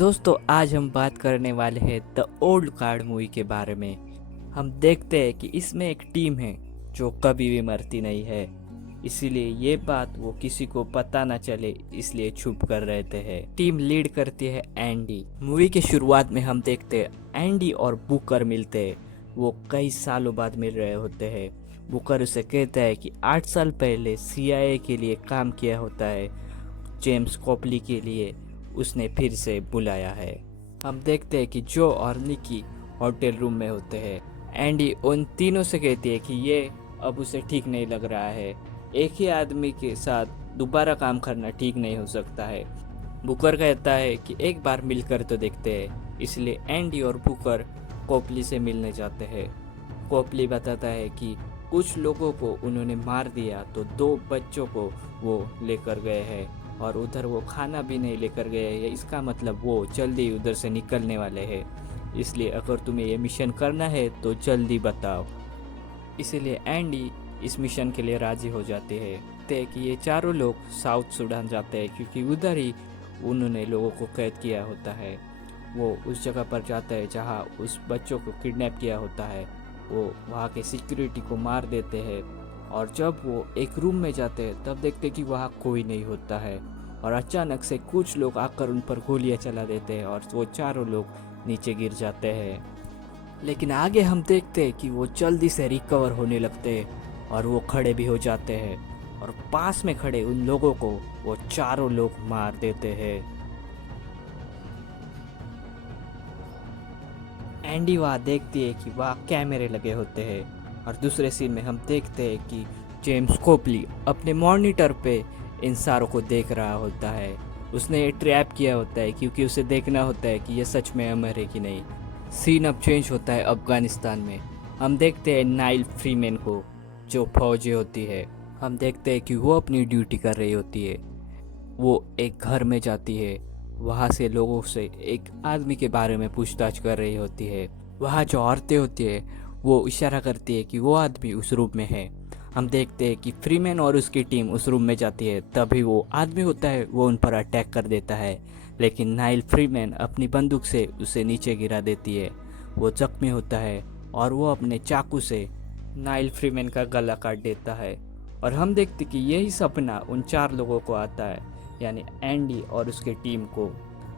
दोस्तों आज हम बात करने वाले हैं द ओल्ड गार्ड मूवी के बारे में। हम देखते हैं कि इसमें एक टीम है जो कभी भी मरती नहीं है, इसीलिए ये बात वो किसी को पता ना चले इसलिए छुप कर रहते हैं। टीम लीड करती है एंडी। मूवी के शुरुआत में हम देखते हैं एंडी और बुकर मिलते हैं। वो कई सालों बाद मिल रहे होते हैं। बुकर उसे कहता है कि 8 साल पहले CIA के लिए काम किया होता है, जेम्स कोपली के लिए उसने फिर से बुलाया है। हम देखते हैं कि जो और निकी होटल रूम में होते हैं। एंडी उन तीनों से कहती है कि ये अब उसे ठीक नहीं लग रहा है, एक ही आदमी के साथ दोबारा काम करना ठीक नहीं हो सकता है। बुकर कहता है कि एक बार मिलकर तो देखते हैं, इसलिए एंडी और बुकर कोपली से मिलने जाते हैं। कोपली बताता है कि कुछ लोगों को उन्होंने मार दिया तो 2 बच्चों को वो लेकर गए हैं और उधर वो खाना भी नहीं लेकर गए हैं। इसका मतलब वो जल्दी उधर से निकलने वाले हैं, इसलिए अगर तुम्हें ये मिशन करना है तो जल्दी बताओ। इसीलिए एंडी इस मिशन के लिए राजी हो जाते हैं कि ये चारों लोग साउथ सूडान जाते हैं, क्योंकि उधर ही उन्होंने लोगों को कैद किया होता है। वो उस जगह पर जाते हैं जहाँ उस बच्चों को किडनैप किया होता है। वो वहाँ के सिक्योरिटी को मार देते हैं और जब वो एक रूम में जाते हैं तब देखते हैं कि वहाँ कोई नहीं होता है और अचानक से कुछ लोग आकर उन पर गोलियां चला देते हैं और वो चारों लोग नीचे गिर जाते हैं। लेकिन आगे हम देखते हैं कि वो जल्दी से रिकवर होने लगते हैं और वो खड़े भी हो जाते हैं और पास में खड़े उन लोगों को वो चारों लोग मार देते हैं। एंडी वहाँ देखती है कि वहाँ कैमरे लगे होते हैं और दूसरे सीन में हम देखते हैं कि जेम्स कोपली अपने मॉनिटर पे इन सारों को देख रहा होता है। उसने ये ट्रैप किया होता है क्योंकि उसे देखना होता है कि ये सच में अमर है कि नहीं। सीन अब चेंज होता है अफगानिस्तान में। हम देखते हैं नाइल फ्रीमैन को, जो फौजी होती है। हम देखते हैं कि वो अपनी ड्यूटी कर रही होती है। वो एक घर में जाती है, वहाँ से लोगों से एक आदमी के बारे में पूछताछ कर रही होती है। वहाँ जो औरतें होती है वो इशारा करती है कि वो आदमी उस रूम में है। हम देखते हैं कि फ्रीमैन और उसकी टीम उस रूम में जाती है, तभी वो आदमी होता है वो उन पर अटैक कर देता है, लेकिन नाइल फ्रीमैन अपनी बंदूक से उसे नीचे गिरा देती है। वो जख्मी होता है और वो अपने चाकू से नाइल फ्रीमैन का गला काट देता है। और हम देखते कि यही सपना उन 4 लोगों को आता है, यानी एंडी और उसके टीम को।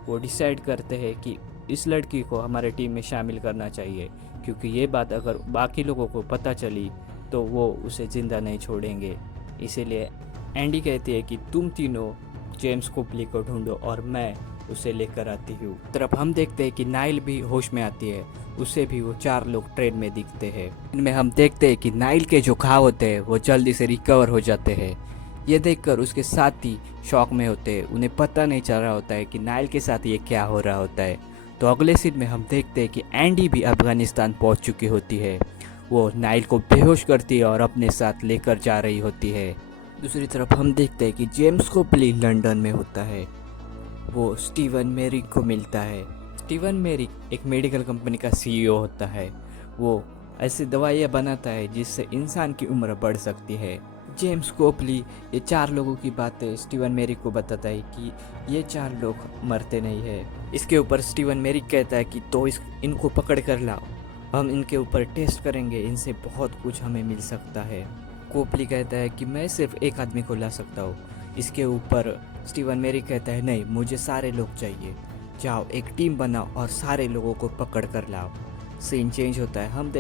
वो डिसाइड करते हैं कि इस लड़की को हमारे टीम में शामिल करना चाहिए, क्योंकि ये बात अगर बाकी लोगों को पता चली तो वो उसे ज़िंदा नहीं छोड़ेंगे। इसीलिए एंडी कहती है कि तुम तीनों जेम्स कोपली को ढूंढो और मैं उसे लेकर आती हूँ। तरफ हम देखते हैं कि नाइल भी होश में आती है, उसे भी वो 4 लोग ट्रेन में दिखते हैं। इनमें हम देखते हैं कि नाइल के जो घाव होते हैं वो जल्दी से रिकवर हो जाते हैं। ये देखकर उसके साथी शॉक में होते हैं, उन्हें पता नहीं चल रहा होता है कि नाइल के साथ ये क्या हो रहा होता है। तो अगले सीन में हम देखते हैं कि एंडी भी अफगानिस्तान पहुंच चुकी होती है। वो नाइल को बेहोश करती है और अपने साथ लेकर जा रही होती है। दूसरी तरफ हम देखते हैं कि जेम्स कोपली लंदन में होता है। वो स्टीवन मेरिक को मिलता है। स्टीवन मेरिक एक मेडिकल कंपनी का CEO होता है। वो ऐसी दवाइयाँ बनाता है जिससे इंसान की उम्र बढ़ सकती है। जेम्स कोपली ये 4 लोगों की बातें स्टीवन मेरिक को बताता है कि ये 4 लोग मरते नहीं है। इसके ऊपर स्टीवन मेरिक कहता है कि तो इनको पकड़ कर लाओ, हम इनके ऊपर टेस्ट करेंगे, इनसे बहुत कुछ हमें मिल सकता है। कोपली कहता है कि मैं सिर्फ एक आदमी को ला सकता हूँ। इसके ऊपर स्टीवन मेरिक कहता है नहीं, मुझे सारे लोग चाहिए, जाओ एक टीम बनाओ और सारे लोगों को पकड़ कर लाओ। सीन चेंज होता है। हम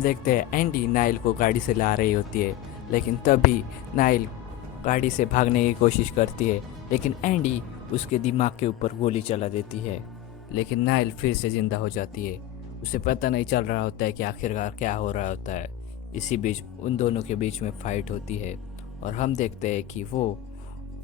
देखते हैं एंडी नाइल को गाड़ी से ला रही होती है, लेकिन तभी नाइल गाड़ी से भागने की कोशिश करती है, लेकिन एंडी उसके दिमाग के ऊपर गोली चला देती है। लेकिन नाइल फिर से ज़िंदा हो जाती है। उसे पता नहीं चल रहा होता है कि आखिरकार क्या हो रहा होता है। इसी बीच उन दोनों के बीच में फाइट होती है और हम देखते हैं कि वो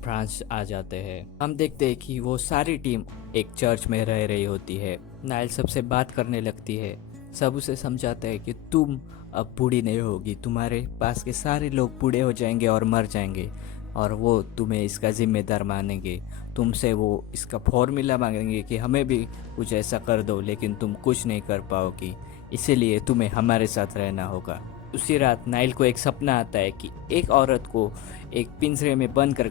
फ्रांस आ जाते हैं। हम देखते हैं कि वो सारी टीम एक चर्च में रह रही होती है। नाइल सबसे बात करने लगती है, सब उसे समझाते हैं कि तुम अब बूढ़ी नहीं होगी, तुम्हारे पास के सारे लोग बूढ़े हो जाएंगे और मर जाएंगे और वो तुम्हें इसका जिम्मेदार मानेंगे। तुमसे वो इसका फॉर्मूला मांगेंगे कि हमें भी कुछ ऐसा कर दो, लेकिन तुम कुछ नहीं कर पाओगी, इसीलिए तुम्हें हमारे साथ रहना होगा। उसी रात नाइल को एक सपना आता है कि एक औरत को एक पिंजरे में बंद कर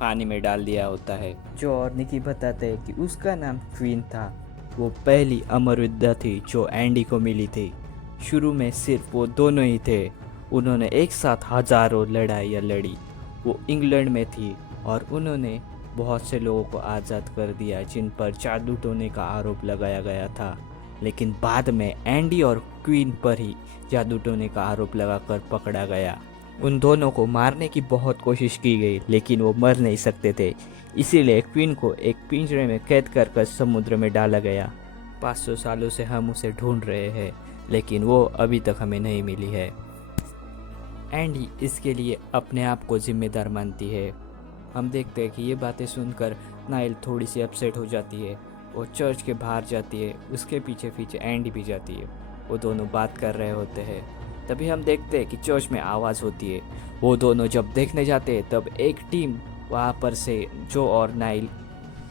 पानी में डाल दिया होता है। जो और निकी बताते हैं कि उसका नाम क्वीन था। वो पहली अमर विद्या थी जो एंडी को मिली थी। शुरू में सिर्फ वो दोनों ही थे। उन्होंने एक साथ हजारों लड़ाइयाँ लड़ी। वो इंग्लैंड में थी और उन्होंने बहुत से लोगों को आज़ाद कर दिया जिन पर जादू टोने का आरोप लगाया गया था। लेकिन बाद में एंडी और क्वीन पर ही जादू टोने का आरोप लगाकर पकड़ा गया। उन दोनों को मारने की बहुत कोशिश की गई लेकिन वो मर नहीं सकते थे। इसीलिए क्वीन को एक पिंजरे में कैद कर समुद्र में डाला गया। 500 सालों से हम उसे ढूंढ रहे हैं लेकिन वो अभी तक हमें नहीं मिली है। एंडी इसके लिए अपने आप को जिम्मेदार मानती है। हम देखते हैं कि ये बातें सुनकर नाइल थोड़ी सी अपसेट हो जाती है। वो चर्च के बाहर जाती है। उसके पीछे पीछे एंडी भी जाती है। वो दोनों बात कर रहे होते हैं। तभी हम देखते हैं कि चर्च में आवाज़ होती है। वो दोनों जब देखने जाते हैं तब एक टीम वहाँ पर से जो और नाइल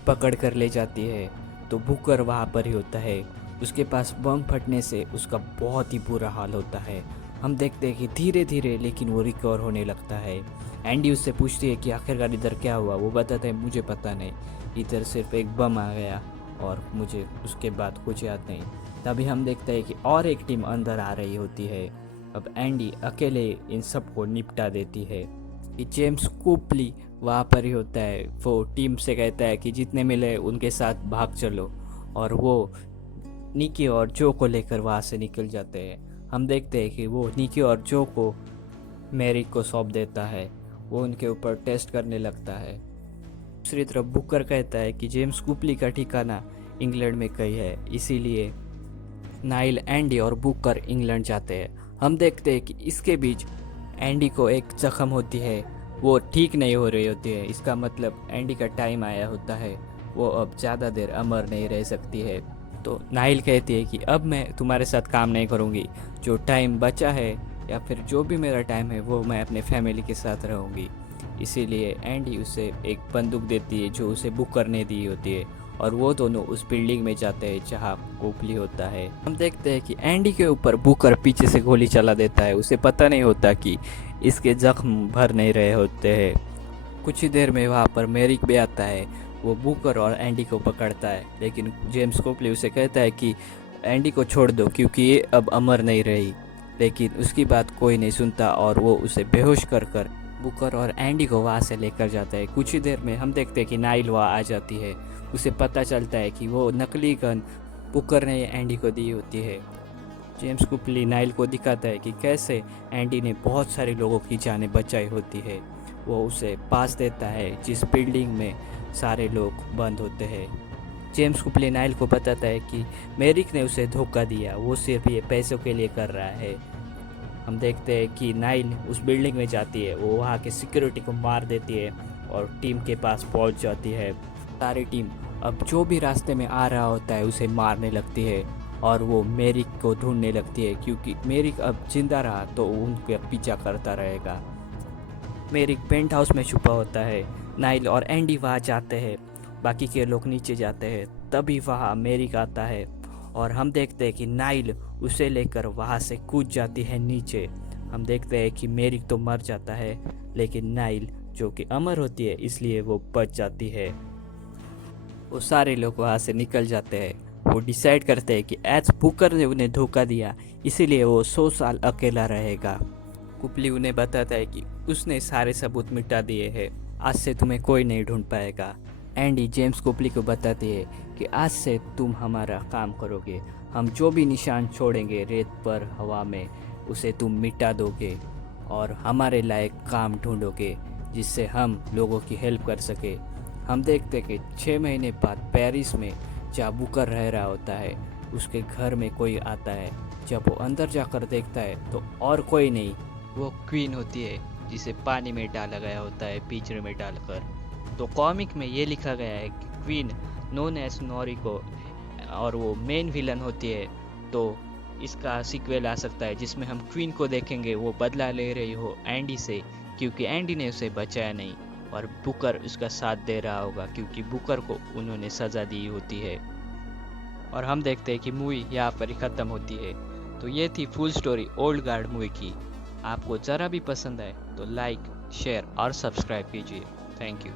पकड़ कर ले जाती है। तो बुकर वहाँ पर ही होता है। उसके पास बम फटने से उसका बहुत ही बुरा हाल होता है। हम देखते हैं कि धीरे धीरे लेकिन वो रिकवर होने लगता है। एंडी उससे पूछती है कि आखिरकार इधर क्या हुआ। वो बताता है मुझे पता नहीं, इधर सिर्फ एक बम आ गया और मुझे उसके बाद कुछ याद नहीं। तभी हम देखते हैं कि और एक टीम अंदर आ रही होती है। अब एंडी अकेले इन सब को निपटा देती है। कि जेम्स कोपली वहाँ पर ही होता है। वो टीम से कहता है कि जितने मिले उनके साथ भाग चलो और वो निकी और जो को लेकर वहाँ से निकल जाते हैं। हम देखते हैं कि वो निकी और जो को मैरिक को सौंप देता है। वो उनके ऊपर टेस्ट करने लगता है। दूसरी तरफ बुकर कहता है कि जेम्स कुपली का ठिकाना इंग्लैंड में कहीं है, इसीलिए नाइल, एंडी और बुकर इंग्लैंड जाते हैं। हम देखते हैं कि इसके बीच एंडी को एक जख्म होती है। वो ठीक नहीं हो रही होती है। इसका मतलब एंडी का टाइम आया होता है। वो अब ज़्यादा देर अमर नहीं रह सकती है। तो नाइल कहती है कि अब मैं तुम्हारे साथ काम नहीं करूँगी। जो टाइम बचा है या फिर जो भी मेरा टाइम है वो मैं अपने फैमिली के साथ रहूँगी। इसीलिए एंडी उसे एक बंदूक देती है जो उसे बुकर ने दी होती है और वो दोनों उस बिल्डिंग में जाते हैं जहाँ कोपली होता है। हम देखते हैं कि एंडी के ऊपर बुकर पीछे से गोली चला देता है। उसे पता नहीं होता कि इसके जख्म भर नहीं रहे होते हैं। कुछ ही देर में वहाँ पर मैरिक भी आता है। वो बुकर और एंडी को पकड़ता है लेकिन जेम्स कोपली उसे कहता है कि एंडी को छोड़ दो क्योंकि ये अब अमर नहीं रही। लेकिन उसकी बात कोई नहीं सुनता और वो उसे बेहोश कर बुकर और एंडी को वहाँ से लेकर जाता है। कुछ ही देर में हम देखते हैं कि नाइल वहाँ आ जाती है। उसे पता चलता है कि वो नकली गन बुकर ने एंडी को दी होती है। जेम्स कुपली नाइल को दिखाता है कि कैसे एंडी ने बहुत सारे लोगों की जानें बचाई होती है। वो उसे पास देता है जिस बिल्डिंग में सारे लोग बंद होते हैं। जेम्स कुपली नाइल को बताता है कि मैरिक ने उसे धोखा दिया, वो सिर्फ ये पैसों के लिए कर रहा है। हम देखते हैं कि नाइल उस बिल्डिंग में जाती है। वो वहाँ के सिक्योरिटी को मार देती है और टीम के पास पहुँच जाती है। सारी टीम अब जो भी रास्ते में आ रहा होता है उसे मारने लगती है और वो मैरिक को ढूंढने लगती है क्योंकि मैरिक अब जिंदा रहा तो उनका पीछा करता रहेगा। मैरिक पेंट हाउस में छुपा होता है। नाइल और एंडी वहाँ जाते हैं, बाकी के लोग नीचे जाते हैं। तभी वहाँ मैरिक आता है और हम देखते हैं कि नाइल उसे लेकर वहाँ से कूद जाती है नीचे। हम देखते हैं कि मैरिक तो मर जाता है लेकिन नाइल जो कि अमर होती है इसलिए वो बच जाती है। वो सारे लोग वहाँ से निकल जाते हैं। वो डिसाइड करते हैं कि एज बुकर ने उन्हें धोखा दिया इसीलिए वो 100 साल अकेला रहेगा। कुपली उन्हें बताता है कि उसने सारे सबूत मिटा दिए हैं, आज से तुम्हें कोई नहीं ढूंढ पाएगा। एंडी जेम्स कुपली को बताती है कि आज से तुम हमारा काम करोगे। हम जो भी निशान छोड़ेंगे रेत पर, हवा में, उसे तुम मिटा दोगे और हमारे लायक काम ढूंढोगे जिससे हम लोगों की हेल्प कर सके। हम देखते कि 6 महीने बाद पेरिस में जहाँ बुकर रह रहा होता है उसके घर में कोई आता है। जब वो अंदर जाकर देखता है तो और कोई नहीं, वो क्वीन होती है जिसे पानी में डाला गया होता है पिंजरे में डालकर। तो कॉमिक में ये लिखा गया है कि क्वीन नोन एज नोरिको और वो मेन विलन होती है। तो इसका सीक्वल आ सकता है जिसमें हम क्वीन को देखेंगे वो बदला ले रही हो एंडी से क्योंकि एंडी ने उसे बचाया नहीं और बुकर उसका साथ दे रहा होगा क्योंकि बुकर को उन्होंने सज़ा दी होती है। और हम देखते हैं कि मूवी यहाँ पर ही ख़त्म होती है। तो ये थी full story old guard movie की। आपको ज़रा भी पसंद आए तो लाइक, शेयर और सब्सक्राइब कीजिए। Thank you.